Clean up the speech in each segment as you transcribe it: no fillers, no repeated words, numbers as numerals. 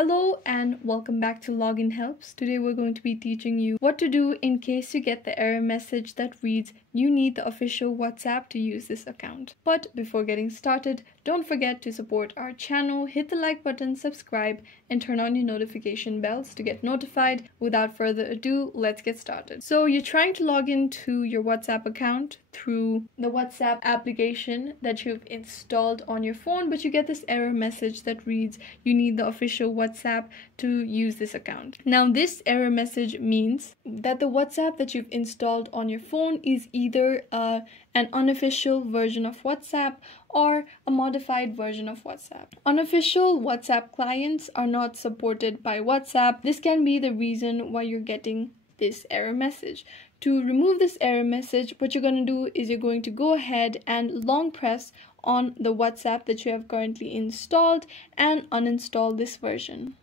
Hello and welcome back to Login Helps. Today we're going to be teaching you what to do in case you get the error message that reads you need the official WhatsApp to use this account. But before getting started, don't forget to support our channel, hit the like button, subscribe, and turn on your notification bells to get notified. Without further ado, let's get started. So you're trying to log into your WhatsApp account through the WhatsApp application that you've installed on your phone, but you get this error message that reads you need the official WhatsApp to use this account. Now this error message means that the WhatsApp that you've installed on your phone is either an unofficial version of WhatsApp or a modified version of WhatsApp. Unofficial WhatsApp clients are not supported by WhatsApp. This can be the reason why you're getting this error message. To remove this error message, what you're going to do is you're going to go ahead and long press on the WhatsApp that you have currently installed and uninstall this version.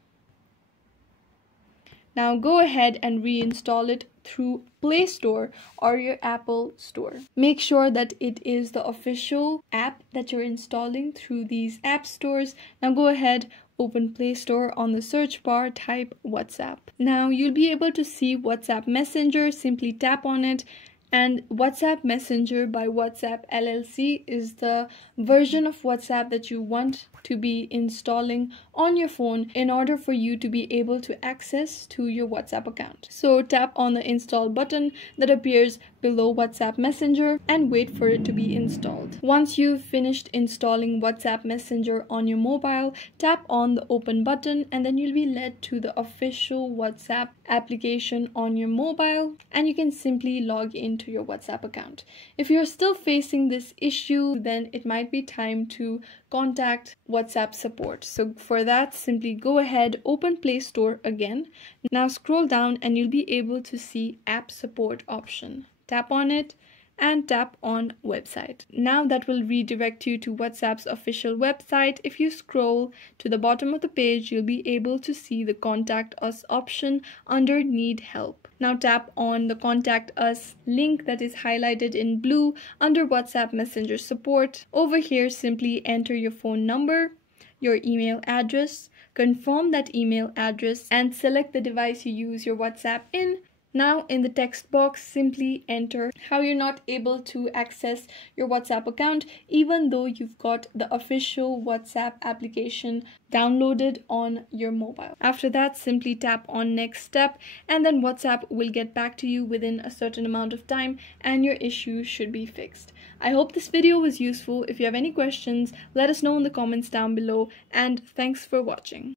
Now go ahead and reinstall it through Play Store or your Apple Store. Make sure that it is the official app that you're installing through these app stores. Now go ahead, open Play Store, on the search bar type WhatsApp. Now you'll be able to see WhatsApp Messenger. Simply tap on it, and WhatsApp Messenger by WhatsApp LLC is the version of WhatsApp that you want to be installing on your phone in order for you to be able to access to your WhatsApp account. So tap on the install button that appears below WhatsApp Messenger and wait for it to be installed. Once you've finished installing WhatsApp Messenger on your mobile, tap on the open button and then you'll be led to the official WhatsApp application on your mobile, and you can simply log into your WhatsApp account. If you're still facing this issue, then it might be time to contact WhatsApp support. So for that, simply go ahead, open Play Store again. Now scroll down and you'll be able to see app support option. Tap on it and tap on website. Now that will redirect you to WhatsApp's official website. If you scroll to the bottom of the page, you'll be able to see the Contact Us option under Need Help. Now tap on the Contact Us link that is highlighted in blue under WhatsApp Messenger support. Over here, simply enter your phone number, your email address, confirm that email address, and select the device you use your WhatsApp in. Now in the text box, simply enter how you're not able to access your WhatsApp account even though you've got the official WhatsApp application downloaded on your mobile. After that, simply tap on next step and then WhatsApp will get back to you within a certain amount of time and your issue should be fixed. I hope this video was useful. If you have any questions, let us know in the comments down below, and thanks for watching.